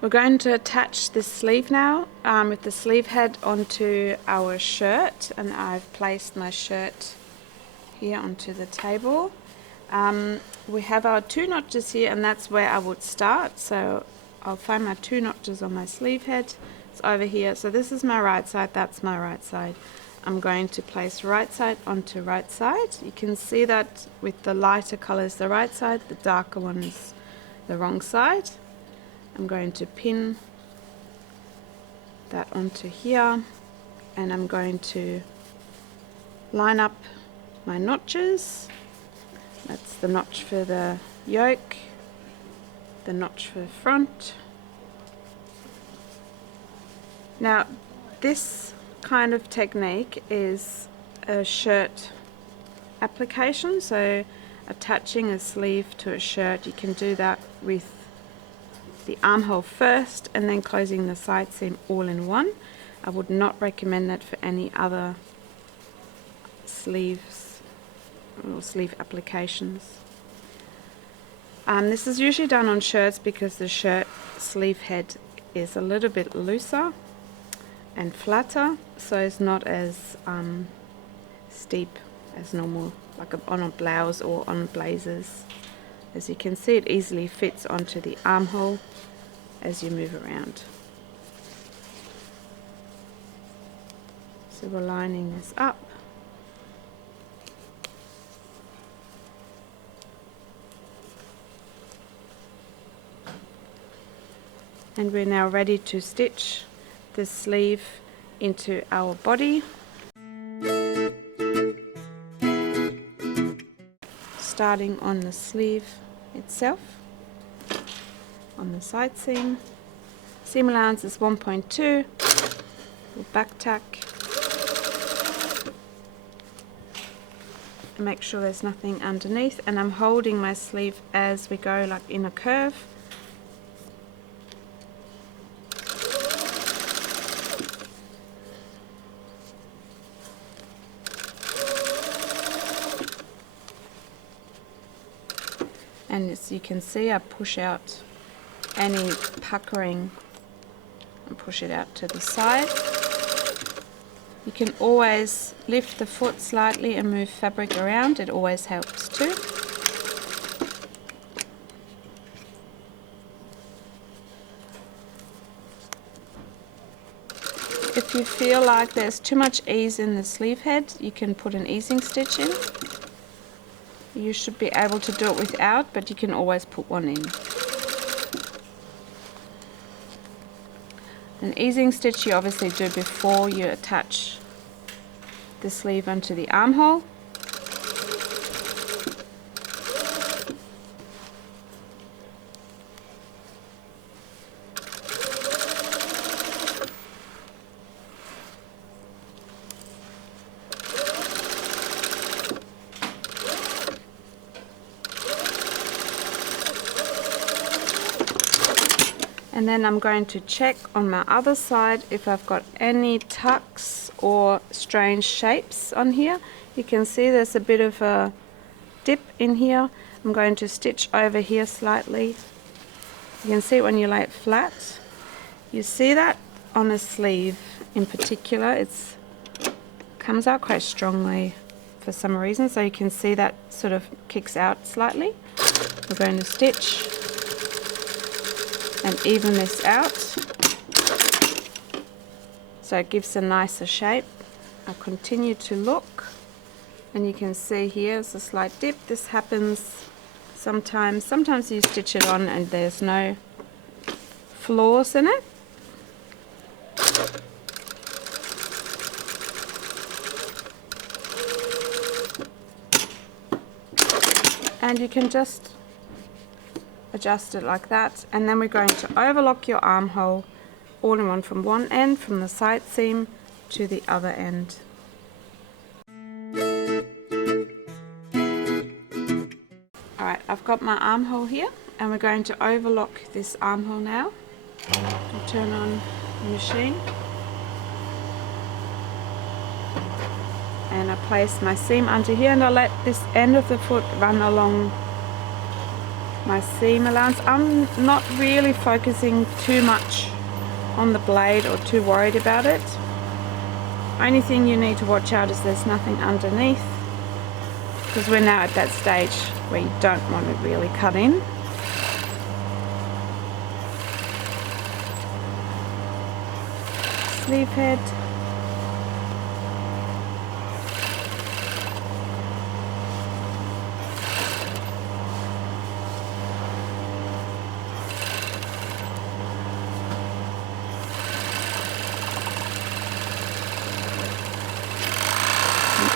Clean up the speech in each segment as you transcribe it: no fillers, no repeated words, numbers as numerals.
We're going to attach this sleeve now with the sleeve head onto our shirt, and I've placed my shirt here onto the table. We have our 2 notches here, and that's where I would start. So I'll find my 2 notches on my sleeve head. It's over here. So this is my right side, that's my right side. I'm going to place right side onto right side. You can see that with the lighter color is the right side, the darker one is the wrong side. I'm going to pin that onto here, and I'm going to line up my notches. That's the notch for the yoke, the notch for the front. Now this kind of technique is a shirt application, so attaching a sleeve to a shirt, you can do that with the armhole first and then closing the side seam all in one. I would not recommend that for any other sleeves or sleeve applications. This is usually done on shirts because the shirt sleeve head is a little bit looser and flatter, so it's not as steep as normal, like on a blouse or on blazers. As you can see, it easily fits onto the armhole as you move around. So we're lining this up. And we're now ready to stitch the sleeve into our body. Starting on the sleeve itself, on the side seam. Seam allowance is 1.2. We'll back tack. Make sure there's nothing underneath, and I'm holding my sleeve as we go, like in a curve. And as you can see, I push out any puckering and push it out to the side. You can always lift the foot slightly and move fabric around, it always helps too. If you feel like there's too much ease in the sleeve head, you can put an easing stitch in. You should be able to do it without, but you can always put one in. An easing stitch you obviously do before you attach the sleeve onto the armhole. And then I'm going to check on my other side if I've got any tucks or strange shapes on here. You can see there's a bit of a dip in here. I'm going to stitch over here slightly. You can see it when you lay it flat. You see that on a sleeve in particular, it comes out quite strongly for some reason, so you can see that sort of kicks out slightly. We're going to stitch and even this out so it gives a nicer shape. I continue to look, and you can see here's a slight dip. This happens sometimes. Sometimes you stitch it on and there's no flaws in it. And you can just adjust it like that, and then we're going to overlock your armhole all in one from one end, from the side seam to the other end. Alright, I've got my armhole here, and we're going to overlock this armhole now. I'll turn on the machine, and I place my seam under here, and I'll let this end of the foot run along my seam allowance. I'm not really focusing too much on the blade or too worried about it. Only thing you need to watch out is there's nothing underneath, because we're now at that stage where you don't want to really cut in. Sleeve head.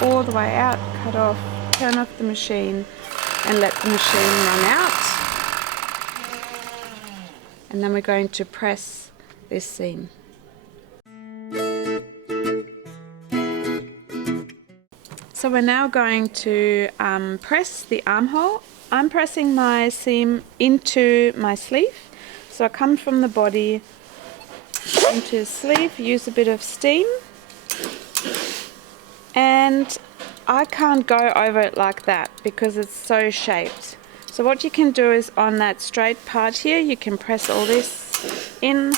All the way out, cut off, turn off the machine and let the machine run out. And then we're going to press this seam. So we're now going to press the armhole. I'm pressing my seam into my sleeve. So I come from the body into the sleeve, use a bit of steam. And I can't go over it like that because it's so shaped. So what you can do is on that straight part here, you can press all this in,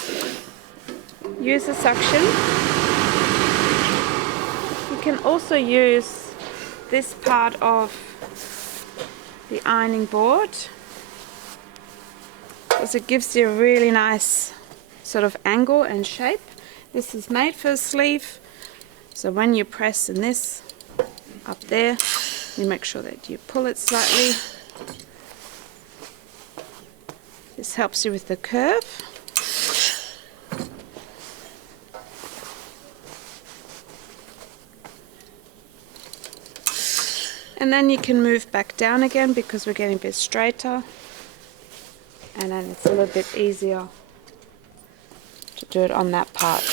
use the suction. You can also use this part of the ironing board because it gives you a really nice sort of angle and shape. This is made for a sleeve. So when you press in this up there, you make sure that you pull it slightly. This helps you with the curve. And then you can move back down again because we're getting a bit straighter. And then it's a little bit easier to do it on that part.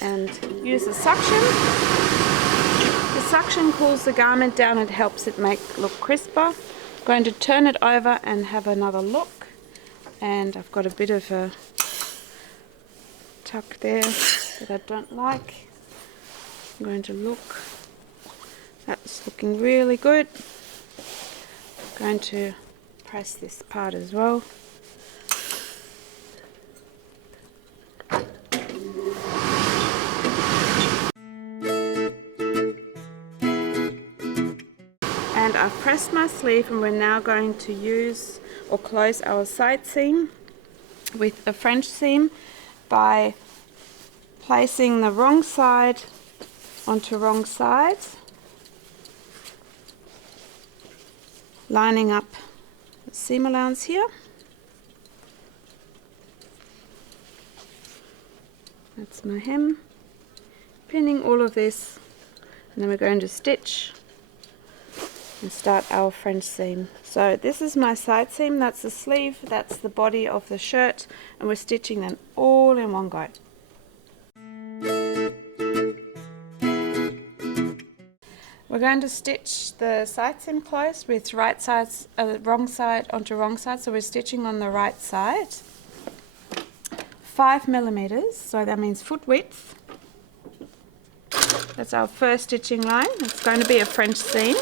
And use the suction. The suction cools the garment down, it helps it look crisper. I'm going to turn it over and have another look. And I've got a bit of a tuck there that I don't like. I'm going to look. That's looking really good. I'm going to press this part as well. And I've pressed my sleeve, and we're now going to use or close our side seam with a French seam by placing the wrong side onto wrong side, lining up the seam allowance here. That's my hem. Pinning all of this, and then we're going to stitch and start our French seam. So this is my side seam, that's the sleeve, that's the body of the shirt, and we're stitching them all in one go. We're going to stitch the side seam close with wrong side onto wrong side, so we're stitching on the right side. 5 millimeters, so that means foot width. That's our first stitching line. It's going to be a French seam.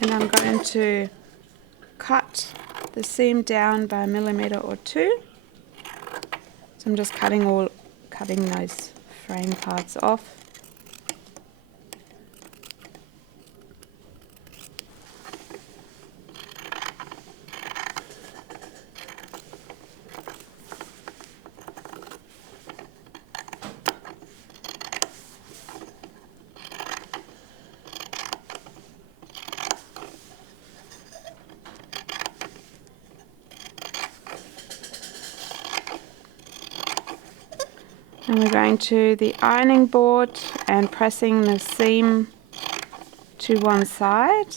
And I'm going to cut the seam down by 1 millimeter or 2. So I'm just cutting those frame parts off. And we're going to the ironing board and pressing the seam to one side.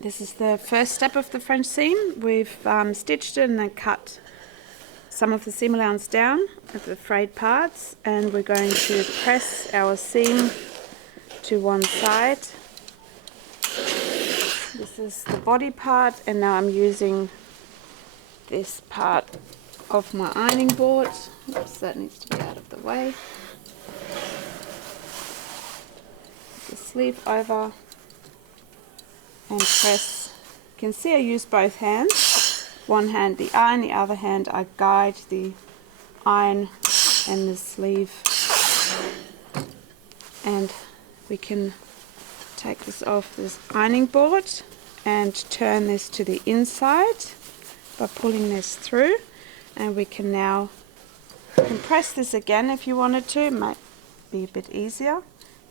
This is the first step of the French seam. We've stitched it and then cut some of the seam allowance down at the frayed parts, and we're going to press our seam to one side. This is the body part, and now I'm using this part of my ironing board. Oops, that needs to be out of the way. The sleeve over and press. You can see I use both hands. One hand the iron, the other hand I guide the iron and the sleeve. And we can take this off this ironing board and turn this to the inside by pulling this through, and we can now compress this again if you wanted to. It might be a bit easier.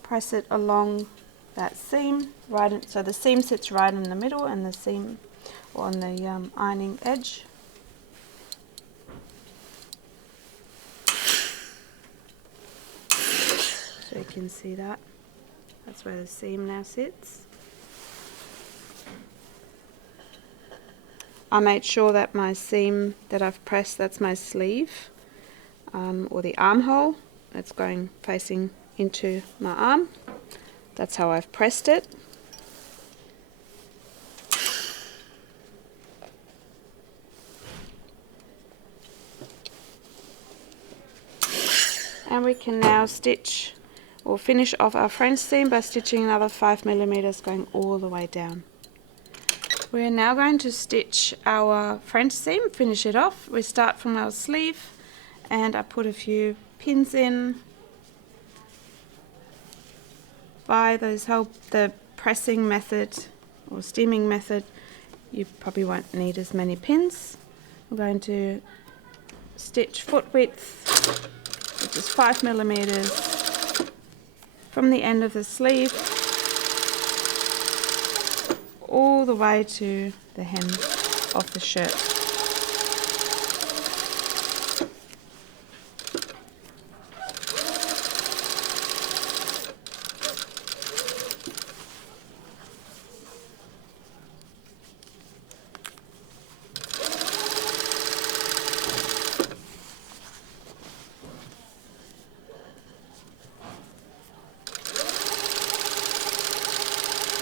Press it along that seam, so the seam sits right in the middle and the seam on the ironing edge. So you can see that. That's where the seam now sits. I made sure that my seam that I've pressed, that's my sleeve, or the armhole that's going facing into my arm. That's how I've pressed it. And we can now stitch or finish off our French seam by stitching another 5mm going all the way down. We're now going to stitch our French seam, finish it off. We start from our sleeve, and I put a few pins in. By the pressing method or steaming method, you probably won't need as many pins. We're going to stitch foot width, which is 5mm, from the end of the sleeve all the way to the hem of the shirt.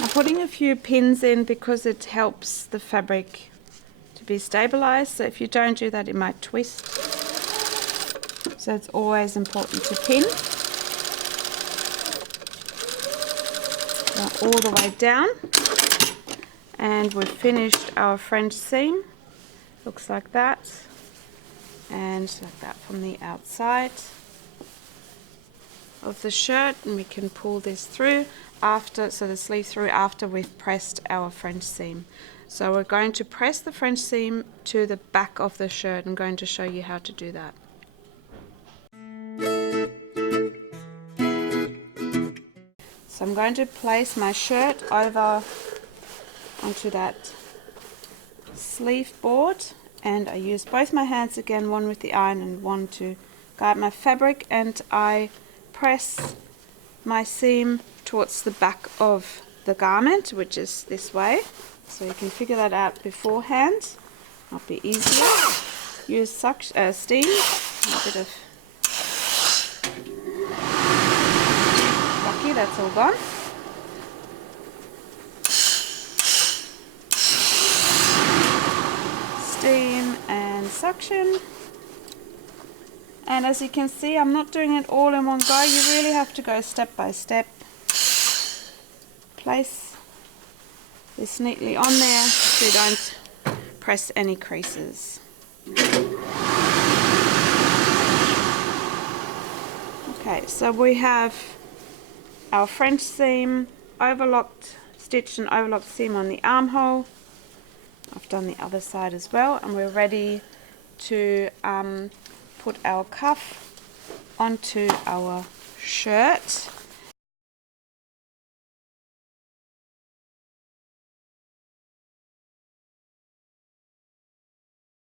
I'm putting a few pins in because it helps the fabric to be stabilized. So if you don't do that, it might twist. So it's always important to pin. Now all the way down. And we've finished our French seam. Looks like that. And like that from the outside of the shirt, and we can pull this through so the sleeve through after we've pressed our French seam. So we're going to press the French seam to the back of the shirt. I'm going to show you how to do that. So I'm going to place my shirt over onto that sleeve board, and I use both my hands again, one with the iron and one to guide my fabric, and I press my seam towards the back of the garment, which is this way. So you can figure that out beforehand. Might be easier. Use steam, a bit of lucky, that's all gone. Steam and suction. And as you can see, I'm not doing it all in one go. You really have to go step by step. Place this neatly on there so you don't press any creases. Okay, so we have our French seam, stitched and overlocked seam on the armhole. I've done the other side as well, and we're ready to put our cuff onto our shirt.